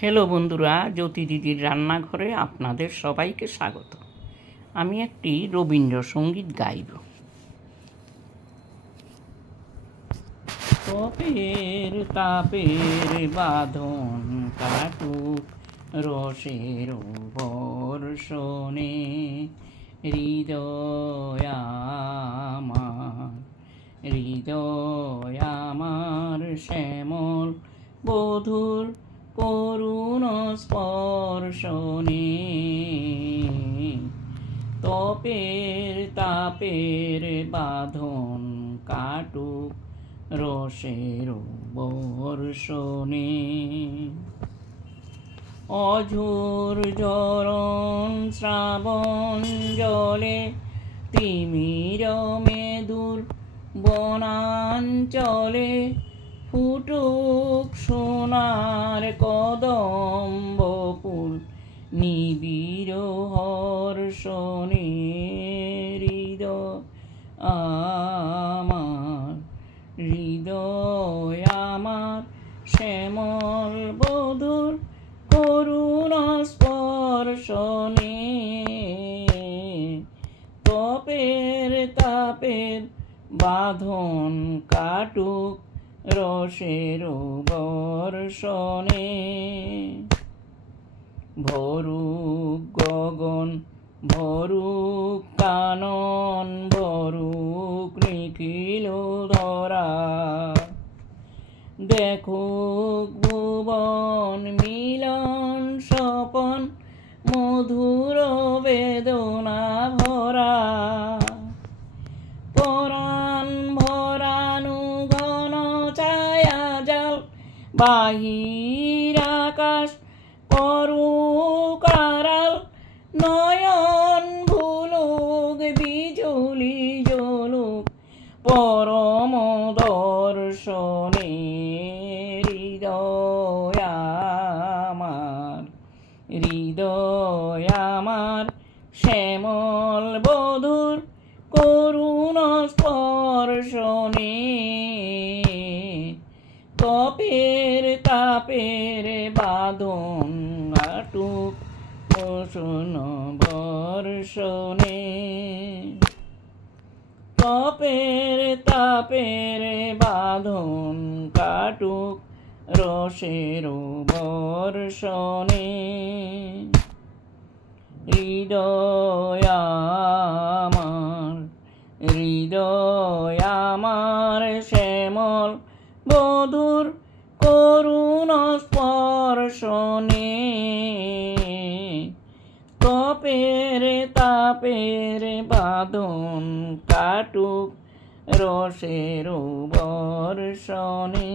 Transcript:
Hello বন্ধুরা, জ্যোতি দিদির রান্নাঘরে আপনাদের সবাইকে স্বাগত। আমি একটি রবীন্দ্রসঙ্গীত গাইব। তপের তাপের বাঁধন কাটুক রসের বর্ষণে, হৃদয় আমার শ্যামল বধুর করুণ স্পর্শনে। তপের তাপের বাঁধন কাটুক রসের বর্ষণে। অঝোর ঝরণ শ্রাবণ জলে তিমির মেদুর বনাঞ্চলে, ফুটুক সোনার কদম্ব ফুল নিবিড় হর্ষণে। হৃদয় আমার শ্যামল বধুর করুণ স্পর্শনে। তপের তাপের বাঁধন কাটুক রসের বর্ষণে। ভরুক গগন ভরুক কানন, ভরুক নিখিল ধরা, দেখুক ভুবন মিলন স্বপন মধুর বেদনা ভরা। পরাণ ভরানু ঘন ছায়া জাল, বাহির আকাশ করুক আড়াল, নয়ন ভুলুক বিজুলি জ্বলুক পরম দর্শনে। হৃদয় আমার শ্যামল বধুর করুণ স্পর্শনে। তপের তাপের বাঁধন কাটুক রসের বর্ষণে। তপের তাপের বাঁধন কাটুক রসের বর্ষণে। হৃদয় আমার শ্যামল বধুর করুণ স্পর্শনে। তপের তাপের বাঁধন কাটুক রসের বর্ষণে।